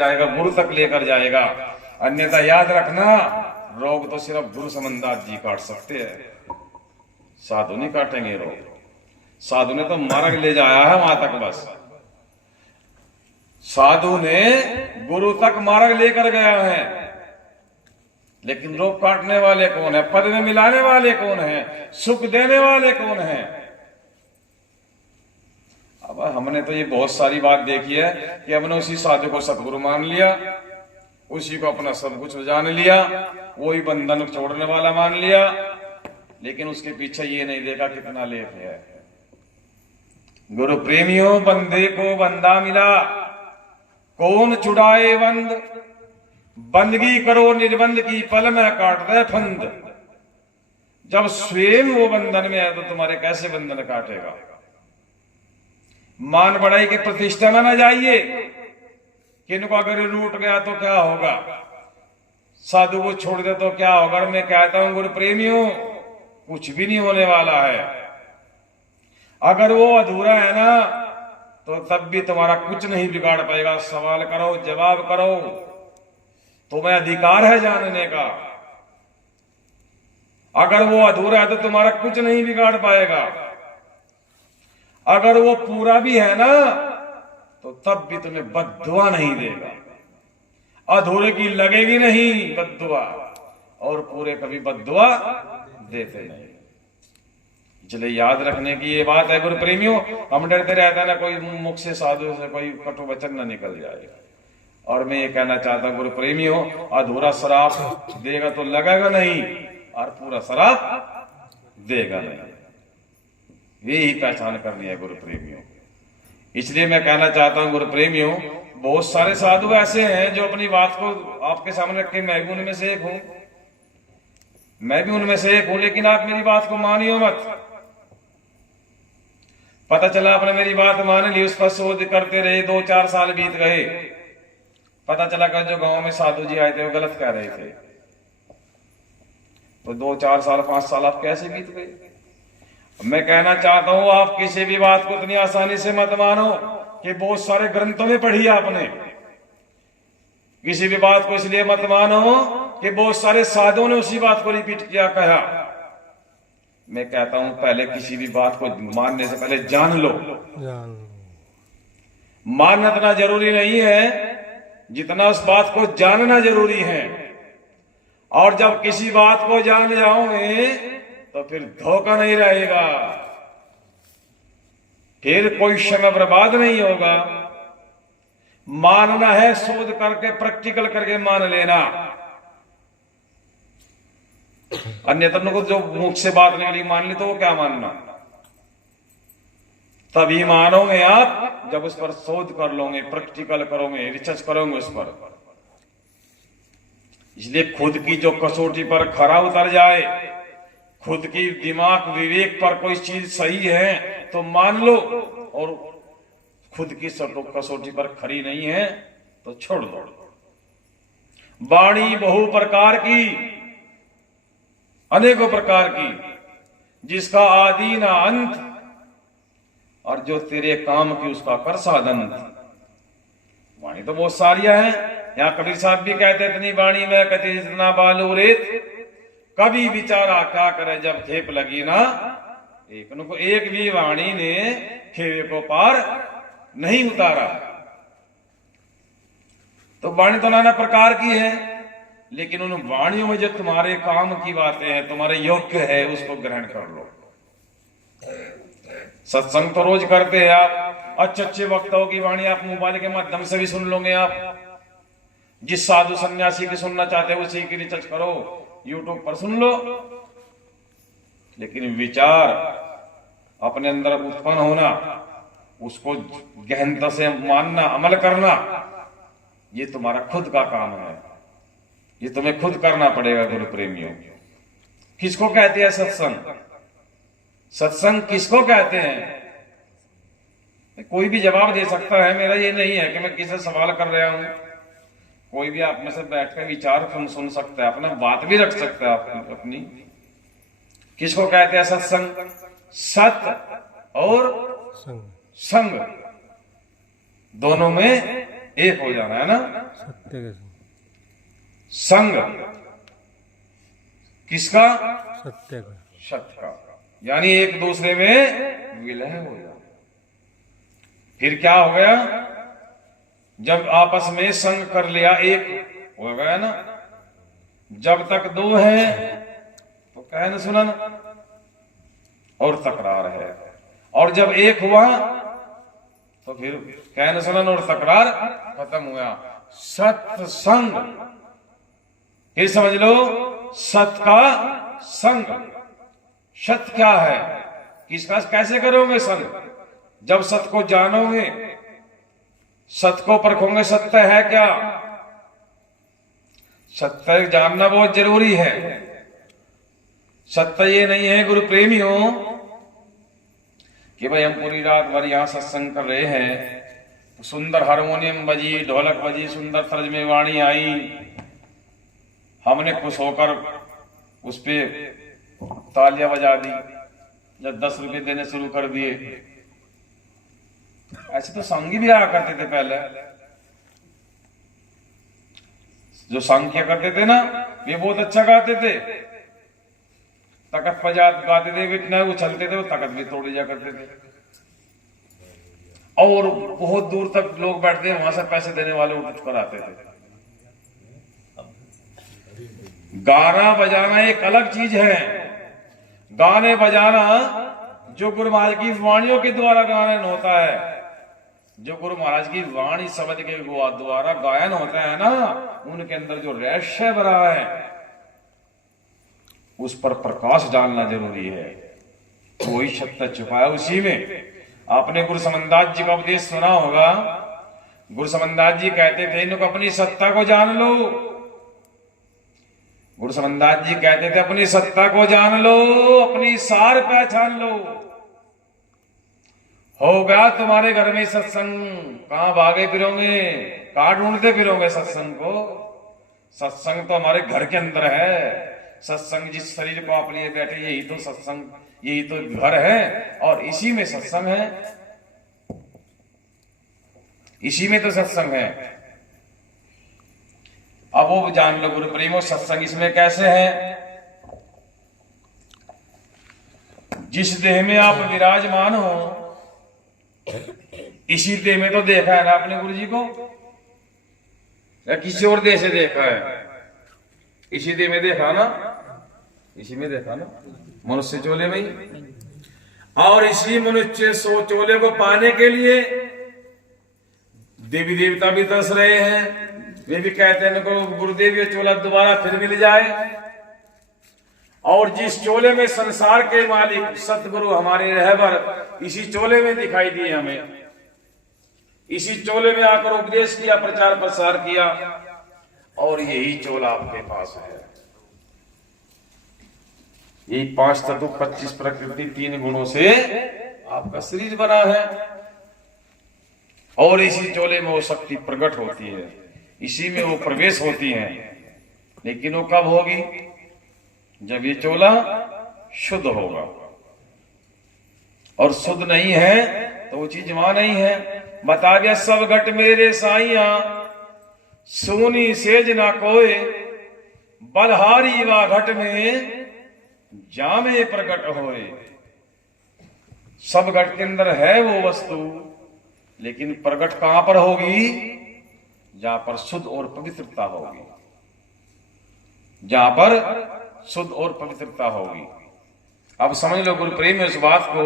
जाएगा, गुरु तक लेकर जाएगा। अन्यथा याद रखना, रोग तो सिर्फ गुरु समनदास जी काट सकते हैं, साधु नहीं काटेंगे रोग। साधु ने तो मार्ग ले जाया है वहां तक, बस साधु ने गुरु तक मार्ग लेकर गया है, लेकिन रोग काटने वाले कौन है, पद में मिलाने वाले कौन है, सुख देने वाले कौन है। अब हमने तो ये बहुत सारी बात देखी है कि हमने उसी साधु को सतगुरु मान लिया, उसी को अपना सब कुछ जान लिया, वही बंधन छोड़ने वाला मान लिया, लेकिन उसके पीछे ये नहीं देखा कितना लेप है। गुरु प्रेमियों, बंदे को बंदा मिला, कौन छुड़ाए बंद, बंदगी करो निर्बंध की, पल में काट दे फंद। जब स्वयं वो बंधन में है तो तुम्हारे कैसे बंधन काटेगा। मान बढ़ाई की प्रतिष्ठा में ना जाइए, किनको अगर रूट गया तो क्या होगा, साधु को छोड़ दे तो क्या होगा। मैं कहता हूं गुरु प्रेमियों, कुछ भी नहीं होने वाला है। अगर वो अधूरा है ना तो तब भी तुम्हारा कुछ नहीं बिगाड़ पाएगा। सवाल करो, जवाब करो, तुम्हें अधिकार है जानने का। अगर वो अधूरा है तो तुम्हारा कुछ नहीं बिगाड़ पाएगा। अगर वो पूरा भी है ना तो तब भी तुम्हें बद्दुआ नहीं देगा। अधूरे की लगेगी नहीं बद्दुआ, और पूरे कभी बद्दुआ देते नहीं। इसलिए याद रखने की ये बात है गुरु प्रेमियों। हम डरते रहते हैं ना कोई मुख से, साधु से कोई कटु वचन ना निकल जाए। और मैं ये कहना चाहता हूं गुरु प्रेमियों, अधूरा शराब देगा तो लगेगा नहीं, और पूरा शराब देगा नहीं। यही पहचान करनी है गुरु प्रेमियों। इसलिए मैं कहना चाहता हूं गुरु प्रेमियों, बहुत सारे साधु ऐसे हैं जो अपनी बात को आपके सामने रख के, मैं भी उनमें से एक हूं, मैं भी उनमें से एक हूं, लेकिन आप मेरी बात को मानियो मत। पता चला आपने मेरी बात मान ली, उस पर शोध करते रहे, 2-4 साल बीत गए, पता चला कि जो गांव में साधु जी आए थे वो गलत कह रहे थे। तो 2-4 साल 5 साल आप कैसे बीत गए। मैं कहना चाहता हूं, आप किसी भी बात को इतनी आसानी से मत मानो कि बहुत सारे ग्रंथों में पढ़ी आपने। किसी भी बात को इसलिए मत मानो कि बहुत सारे साधुओं ने उसी बात को रिपीट किया, कहा। मैं कहता हूं पहले किसी भी बात को मानने से पहले जान लो। मानना इतना जरूरी नहीं है जितना उस बात को जानना जरूरी है। और जब किसी बात को जान जाओगे तो फिर धोखा नहीं रहेगा, फिर कोई समय बर्बाद नहीं होगा। मानना है शोध करके, प्रैक्टिकल करके मान लेना। अन्यथा को जो मुख से बात निकली मान ली तो वो क्या मानना। तभी मानोगे आप जब उस पर शोध कर लोगे, प्रैक्टिकल करोगे, रिसर्च करोगे उस पर। इसलिए खुद की जो कसौटी पर खरा उतर जाए, खुद की दिमाग विवेक पर कोई चीज सही है तो मान लो, और खुद की कसौटी पर खरी नहीं है तो छोड़ दो। वाणी बहु प्रकार की, अनेकों प्रकार की, जिसका आदि ना अंत, और जो तेरे काम की उसका कर साधन। वाणी तो बहुत सारियां हैं। यहाँ कबीर साहब भी कहते, इतनी वाणी में कहते जितना बालू रेत, कभी विचारा क्या करे जब खेप लगी ना एक। को एक भी वाणी ने खेवे को पार नहीं उतारा। तो वाणी तो नाना प्रकार की है, लेकिन उन वाणियों में जो तुम्हारे काम की बातें हैं, तुम्हारे योग्य है, उसको ग्रहण कर लो। सत्संग तो रोज करते हैं आप, अच्छे अच्छे वक्ताओं की वाणी आप मोबाइल के माध्यम से भी सुन लोगे। आप जिस साधु सन्यासी की सुनना चाहते हो उसी की रिसर्च करो, यूट्यूब पर सुन लो। लेकिन विचार अपने अंदर उत्पन्न होना, उसको गहनता से मानना, अमल करना, ये तुम्हारा खुद का काम है। ये तुम्हें खुद करना पड़ेगा गुरु प्रेमियों। किसको कहते हैं सत्संग? सत्संग किसको कहते हैं? कोई भी जवाब दे सकता है। मेरा ये नहीं है कि मैं किसी सवाल कर रहा हूं। कोई भी आप में से बैठकर विचार सुन सकता है, अपना बात भी रख सकता है अपनी। किसको कहते हैं सत्संग? सत और संग, दोनों में एक हो जाना है ना। सत्य के संग किसका? सत्य का। सत्य का, यानी एक दूसरे में विलय हो जाना। फिर क्या हो गया? जब आपस में संग कर लिया, एक हो गया ना। जब तक दो है तो कहन सुनन और तकरार है, और जब एक हुआ तो फिर कहन सुनन और तकरार खत्म हुआ। सत्संग, फिर समझ लो सत का संग। सत क्या है? किसका कैसे करोगे संग? जब सत को जानोगे, सत को परखोगे, सत्य है क्या। सत्य जानना बहुत जरूरी है। सत्य ये नहीं है गुरु प्रेमियों कि भाई हम पूरी रात भर यहां सत्संग कर रहे हैं, सुंदर हारमोनियम बजी, ढोलक बजी, सुंदर तर्ज में वाणी आई, हमने खुश होकर उस पे तालियां बजा दी, जब 10 रुपए देने शुरू कर दिए। ऐसे तो संगी भी आया करते थे पहले। जो संग किया करते थे ना, वे बहुत अच्छा गाते थे, तकत पजात गाते थे, इतना उछलते थे, वो तकत भी तोड़ दिया करते थे। और बहुत दूर तक लोग बैठते, वहां से पैसे देने वाले उठ कर आते थे। गाना बजाना एक अलग चीज है। गाने बजाना जो गुरु महाराज की वाणियों के द्वारा गायन होता है, जो गुरु महाराज की वाणी शब्द के द्वारा गायन होता है ना, उनके अंदर जो रहस्य भरा है उस पर प्रकाश डालना जरूरी है। वही सत्य छुपा है उसी में। आपने गुरु समनदास जी का उपदेश सुना होगा। गुरु समनदास जी कहते थे इनको अपनी सत्ता को जान लो। गुरु समनदास जी कहते थे अपनी सत्ता को जान लो, अपनी सार पहचान लो। होगा तुम्हारे घर में सत्संग, कहां भागे फिरोगे, कहां ढूंढते फिरोगे सत्संग को। सत्संग तो हमारे घर के अंदर है। सत्संग जिस शरीर को आप लिए बैठे, यही तो सत्संग, यही तो घर है, और इसी में सत्संग है, इसी में तो सत्संग है। अब वो जान लो गुरु प्रेमो, सत्संग इसमें कैसे है। जिस देह में आप विराजमान हो, इसी देह में तो देखा है ना आपने गुरु जी को, या किसी और देह से देखा है? इसी देह में देखा ना, इसी में देखा ना, मनुष्य चोले में ही। और इसी मनुष्य सो चोले को पाने के लिए देवी देवता भी तरस रहे हैं। वे भी कहते हैं इनको गुरुदेव ये चोला दोबारा फिर मिल जाए। और जिस चोले में संसार के मालिक सतगुरु हमारे रहबर इसी चोले में दिखाई दिए हमें, इसी चोले में आकर उपदेश किया, प्रचार प्रसार किया, और यही चोला आपके पास है। यही 5 तत्व 25 प्रकृति 3 गुणों से आपका शरीर बना है, और इसी चोले में वो शक्ति प्रकट होती है, इसी में वो प्रवेश होती है। लेकिन वो कब होगी? जब ये चोला शुद्ध होगा। और शुद्ध नहीं है तो वो चीज वहां नहीं है। बता दिया सब घट मेरे साइया, सोनी सेज ना कोय, बलहारी वा घट में जामे प्रकट होए। सब घट के अंदर है वो वस्तु, लेकिन प्रकट कहां पर होगी? जहां पर शुद्ध और पवित्रता होगी, जहां पर शुद्ध और पवित्रता होगी। अब समझ लो गुरु प्रेम इस बात को